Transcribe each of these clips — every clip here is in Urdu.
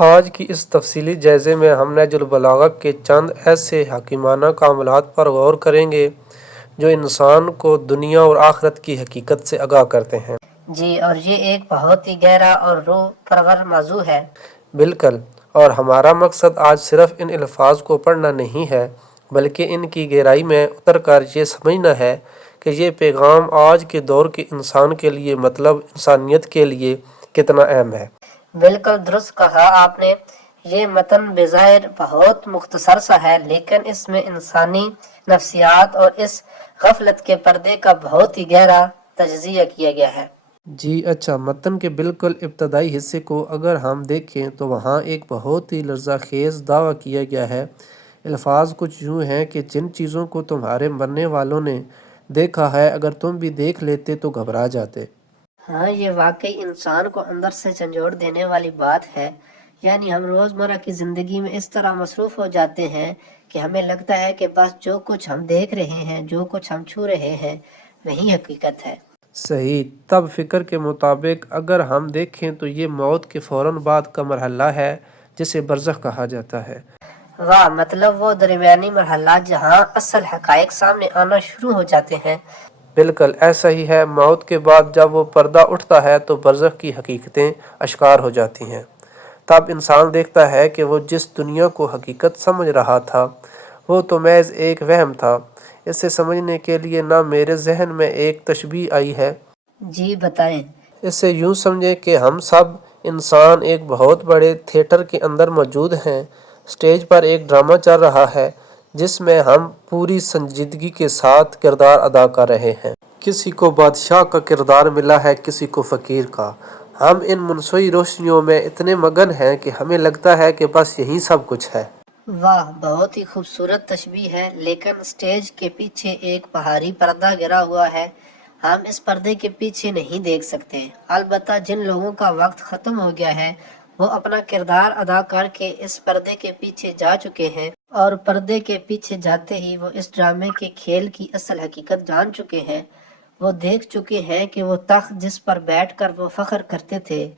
آج کی اس تفصیلی جائزے میں ہم نہج البلاغہ کے چند ایسے حکیمانہ کاملات پر غور کریں گے جو انسان کو دنیا اور آخرت کی حقیقت سے آگاہ کرتے ہیں۔ جی، اور یہ ایک بہت ہی گہرا اور روح پرور موضوع ہے۔ بالکل، اور ہمارا مقصد آج صرف ان الفاظ کو پڑھنا نہیں ہے بلکہ ان کی گہرائی میں اتر کر یہ سمجھنا ہے کہ یہ پیغام آج کے دور کے انسان کے لیے مطلب انسانیت کے لیے کتنا اہم ہے۔ بالکل درست کہا آپ نے۔ یہ متن بظاہر بہت مختصر سا ہے، لیکن اس میں انسانی نفسیات اور اس غفلت کے پردے کا بہت ہی گہرا تجزیہ کیا گیا ہے۔ جی اچھا، متن کے بالکل ابتدائی حصے کو اگر ہم دیکھیں تو وہاں ایک بہت ہی لرزہ خیز دعویٰ کیا گیا ہے۔ الفاظ کچھ یوں ہیں کہ جن چیزوں کو تمہارے مرنے والوں نے دیکھا ہے اگر تم بھی دیکھ لیتے تو گھبرا جاتے۔ ہاں، یہ واقعی انسان کو اندر سے جھنجھوڑ دینے والی بات ہے۔ یعنی ہم روزمرہ کی زندگی میں اس طرح مصروف ہو جاتے ہیں کہ ہمیں لگتا ہے کہ بس جو کچھ ہم دیکھ رہے ہیں، جو کچھ ہم چھو رہے ہیں، وہی حقیقت ہے۔ صحیح، تب فکر کے مطابق اگر ہم دیکھیں تو یہ موت کے فوراً بعد کا مرحلہ ہے جسے برزخ کہا جاتا ہے۔ واہ، مطلب وہ درمیانی مرحلہ جہاں اصل حقائق سامنے آنا شروع ہو جاتے ہیں۔ بالکل ایسا ہی ہے، موت کے بعد جب وہ پردہ اٹھتا ہے تو برزخ کی حقیقتیں اشکار ہو جاتی ہیں۔ تب انسان دیکھتا ہے کہ وہ جس دنیا کو حقیقت سمجھ رہا تھا وہ تو محض ایک وہم تھا۔ اسے سمجھنے کے لیے نہ میرے ذہن میں ایک تشبیہ آئی ہے۔ جی بتائیں۔ اسے یوں سمجھیں کہ ہم سب انسان ایک بہت بڑے تھیٹر کے اندر موجود ہیں۔ اسٹیج پر ایک ڈرامہ چل رہا ہے جس میں ہم پوری سنجیدگی کے ساتھ کردار ادا کر رہے ہیں۔ کسی کو بادشاہ کا کردار ملا ہے، کسی کو فقیر کا۔ ہم ان منصوعی روشنیوں میں اتنے مگن ہیں کہ ہمیں لگتا ہے کہ بس یہی سب کچھ ہے۔ واہ، بہت ہی خوبصورت تشبیہ ہے، لیکن اسٹیج کے پیچھے ایک بھاری پردہ گرا ہوا ہے۔ ہم اس پردے کے پیچھے نہیں دیکھ سکتے۔ البتہ جن لوگوں کا وقت ختم ہو گیا ہے وہ اپنا کردار ادا کر کے اس پردے کے پیچھے جا چکے ہیں، اور پردے کے پیچھے جاتے ہی وہ اس ڈرامے کے کھیل کی اصل حقیقت جان چکے ہیں۔ وہ دیکھ چکے ہیں کہ وہ تخت جس پر بیٹھ کر وہ فخر کرتے تھے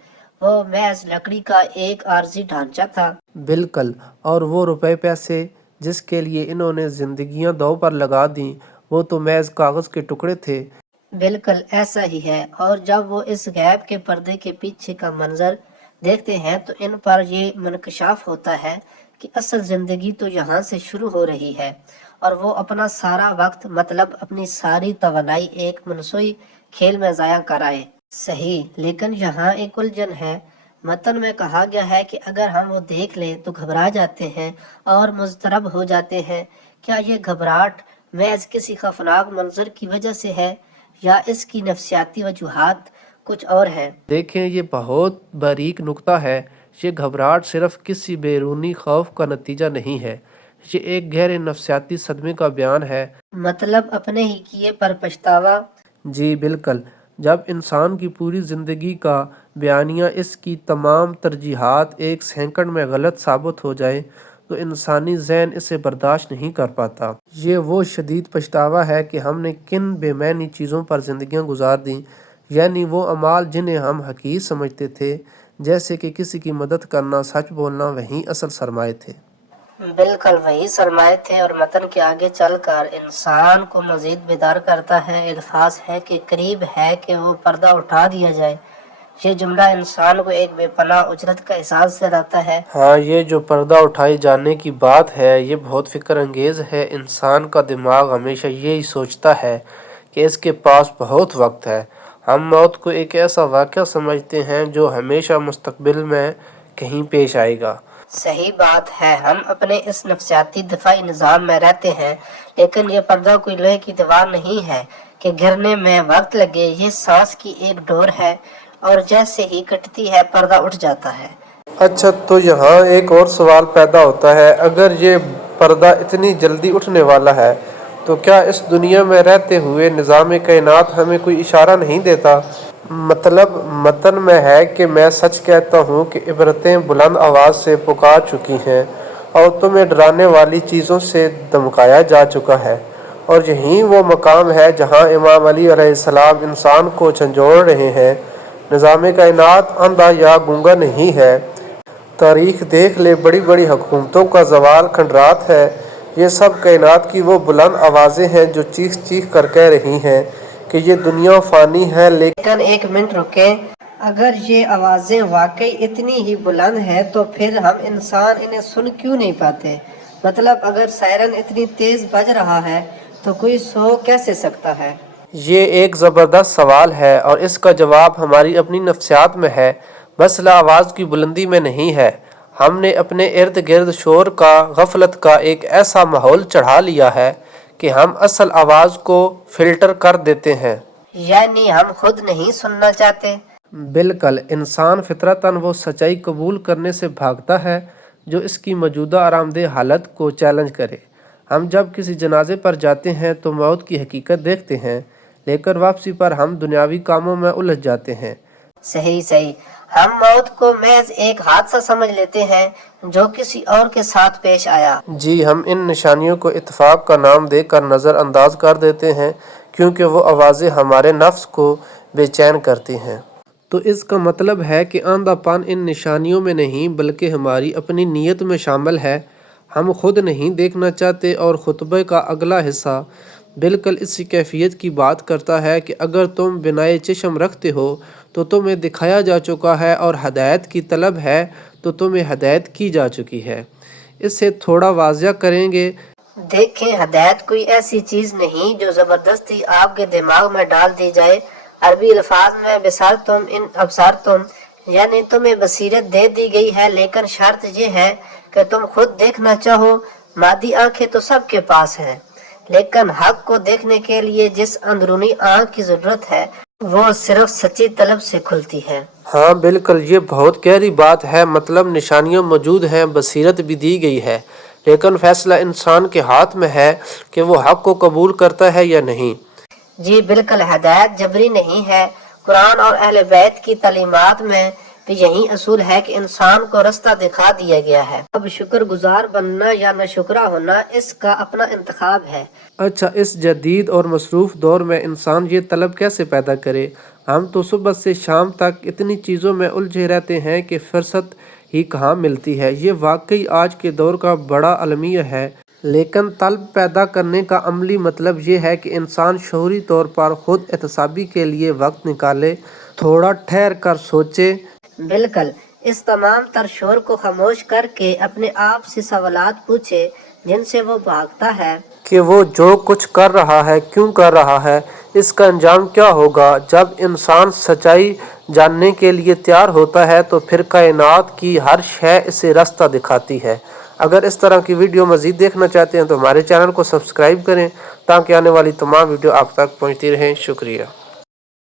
وہ محض لکڑی کا ایک عارضی ڈھانچہ تھا۔ بالکل، اور وہ روپے پیسے جس کے لیے انہوں نے زندگیاں داؤ پر لگا دیں وہ تو محض کاغذ کے ٹکڑے تھے۔ بالکل ایسا ہی ہے، اور جب وہ اس غیب کے پردے کے پیچھے کا منظر دیکھتے ہیں تو ان پر یہ منکشاف ہوتا ہے کہ اصل زندگی تو یہاں سے شروع ہو رہی ہے، اور وہ اپنا سارا وقت مطلب اپنی ساری توانائی ایک منصوعی کھیل میں ضائع کر آئے۔ صحیح، لیکن یہاں ایک الجھن ہے۔ متن میں کہا گیا ہے کہ اگر ہم وہ دیکھ لیں تو گھبرا جاتے ہیں اور مضطرب ہو جاتے ہیں۔ کیا یہ گھبراہٹ محض کسی خوفناک منظر کی وجہ سے ہے یا اس کی نفسیاتی وجوہات کچھ اور ہیں؟ دیکھیں، یہ بہت باریک نکتہ ہے۔ یہ گھبراہٹ صرف کسی بیرونی خوف کا نتیجہ نہیں ہے، یہ ایک گہرے نفسیاتی صدمے کا بیان ہے۔ مطلب اپنے ہی کیے پر پچھتاوا۔ جی بالکل، جب انسان کی پوری زندگی کا بیانیہ اس کی تمام ترجیحات ایک سیکنڈ میں غلط ثابت ہو جائے تو انسانی ذہن اسے برداشت نہیں کر پاتا۔ یہ وہ شدید پچھتاوا ہے کہ ہم نے کن بے معنی چیزوں پر زندگیاں گزار دیں، یعنی وہ اعمال جنہیں ہم حقیر سمجھتے تھے، جیسے کہ کسی کی مدد کرنا، سچ بولنا، وہی اصل سرمایہ تھے۔ بالکل وہی سرمایہ تھے، اور متن کے آگے چل کر انسان کو مزید بیدار کرتا ہے۔ الفاظ ہے کہ قریب ہے کہ وہ پردہ اٹھا دیا جائے۔ یہ جملہ انسان کو ایک بے پناہ اجرت کا احساس دلاتا ہے۔ ہاں، یہ جو پردہ اٹھائے جانے کی بات ہے یہ بہت فکر انگیز ہے۔ انسان کا دماغ ہمیشہ یہی سوچتا ہے کہ اس کے پاس بہت وقت ہے۔ ہم موت کو ایک ایسا واقعہ سمجھتے ہیں جو ہمیشہ مستقبل میں کہیں پیش آئے گا۔ صحیح بات ہے، ہم اپنے اس نفسیاتی دفاعی نظام میں رہتے ہیں، لیکن یہ پردہ کوئی لوہے کی دیوار نہیں ہے کہ گرنے میں وقت لگے۔ یہ سانس کی ایک ڈور ہے، اور جیسے ہی کٹتی ہے پردہ اٹھ جاتا ہے۔ اچھا، تو یہاں ایک اور سوال پیدا ہوتا ہے، اگر یہ پردہ اتنی جلدی اٹھنے والا ہے تو کیا اس دنیا میں رہتے ہوئے نظام کائنات ہمیں کوئی اشارہ نہیں دیتا؟ مطلب متن میں ہے کہ میں سچ کہتا ہوں کہ عبرتیں بلند آواز سے پکار چکی ہیں اور تمہیں ڈرانے والی چیزوں سے دمکایا جا چکا ہے، اور یہی وہ مقام ہے جہاں امام علی علیہ السلام انسان کو جھنجھوڑ رہے ہیں۔ نظام کائنات اندھا یا گونگا نہیں ہے، تاریخ دیکھ لے، بڑی بڑی حکومتوں کا زوال، کھنڈرات ہے، یہ سب کائنات کی وہ بلند آوازیں ہیں جو چیخ چیخ کر کہہ رہی ہیں کہ یہ دنیا فانی ہے، لیکن ایک منٹ رکیں، اگر یہ آوازیں واقعی اتنی ہی بلند ہیں تو پھر ہم انسان انہیں سن کیوں نہیں پاتے؟ مطلب اگر سائرن اتنی تیز بج رہا ہے تو کوئی سو کیسے سکتا ہے؟ یہ ایک زبردست سوال ہے اور اس کا جواب ہماری اپنی نفسیات میں ہے، مسئلہ آواز کی بلندی میں نہیں ہے۔ ہم نے اپنے ارد گرد شور کا، غفلت کا ایک ایسا ماحول چڑھا لیا ہے کہ ہم اصل آواز کو فلٹر کر دیتے ہیں۔ یعنی ہم خود نہیں سننا چاہتے؟ بالکل، انسان فطرتاً وہ سچائی قبول کرنے سے بھاگتا ہے جو اس کی موجودہ آرام دہ حالت کو چیلنج کرے۔ ہم جب کسی جنازے پر جاتے ہیں تو موت کی حقیقت دیکھتے ہیں، لیکن واپسی پر ہم دنیاوی کاموں میں الجھ جاتے ہیں۔ صحیح صحیح، ہم موت کو محض ایک حادثہ سمجھ لیتے ہیں جو کسی اور کے ساتھ پیش آیا۔ جی، ہم ان نشانیوں کو اتفاق کا نام دے کر نظر انداز کر دیتے ہیں کیونکہ وہ آوازیں ہمارے نفس کو بے چین کرتی ہیں۔ تو اس کا مطلب ہے کہ اندھا پن ان نشانیوں میں نہیں بلکہ ہماری اپنی نیت میں شامل ہے۔ ہم خود نہیں دیکھنا چاہتے، اور خطبے کا اگلا حصہ بالکل اسی کیفیت کی بات کرتا ہے کہ اگر تم بنائے چشم رکھتے ہو تو تمہیں دکھایا جا چکا ہے، اور ہدایت کی طلب ہے تو تمہیں ہدایت کی جا چکی ہے۔ اسے تھوڑا واضح کریں گے۔ دیکھیں، ہدایت کوئی ایسی چیز نہیں جو زبردستی آپ کے دماغ میں ڈال دی جائے۔ عربی الفاظ میں بصرتم ان ابصرتم، یعنی تمہیں بصیرت دے دی گئی ہے، لیکن شرط یہ ہے کہ تم خود دیکھنا چاہو۔ مادی آنکھیں تو سب کے پاس ہیں، لیکن حق کو دیکھنے کے لیے جس اندرونی آنکھ کی ضرورت ہے وہ صرف سچی طلب سے کھلتی ہے۔ ہاں بالکل، یہ بہت گہری بات ہے۔ مطلب نشانیاں موجود ہیں، بصیرت بھی دی گئی ہے، لیکن فیصلہ انسان کے ہاتھ میں ہے کہ وہ حق کو قبول کرتا ہے یا نہیں۔ جی بالکل، ہدایت جبری نہیں ہے۔ قرآن اور اہل بیت کی تعلیمات میں بھی یہی اصول ہے کہ انسان کو رستہ دکھا دیا گیا ہے۔ اب شکر گزار بننا یا ناشکرہ ہونا اس کا اپنا انتخاب ہے۔ اچھا، اس جدید اور مصروف دور میں انسان یہ طلب کیسے پیدا کرے؟ ہم تو صبح سے شام تک اتنی چیزوں میں الجھے رہتے ہیں کہ فرصت ہی کہاں ملتی ہے۔ یہ واقعی آج کے دور کا بڑا المیہ ہے، لیکن طلب پیدا کرنے کا عملی مطلب یہ ہے کہ انسان شعوری طور پر خود احتسابی کے لیے وقت نکالے، تھوڑا ٹھہر کر سوچے۔ بالکل، اس تمام تر شور کو خاموش کر کے اپنے آپ سے سوالات پوچھے جن سے وہ بھاگتا ہے کہ وہ جو کچھ کر رہا ہے کیوں کر رہا ہے، اس کا انجام کیا ہوگا۔ جب انسان سچائی جاننے کے لیے تیار ہوتا ہے تو پھر کائنات کی ہر شے اسے راستہ دکھاتی ہے۔ اگر اس طرح کی ویڈیو مزید دیکھنا چاہتے ہیں تو ہمارے چینل کو سبسکرائب کریں تاکہ آنے والی تمام ویڈیو آپ تک پہنچتی رہیں۔ شکریہ۔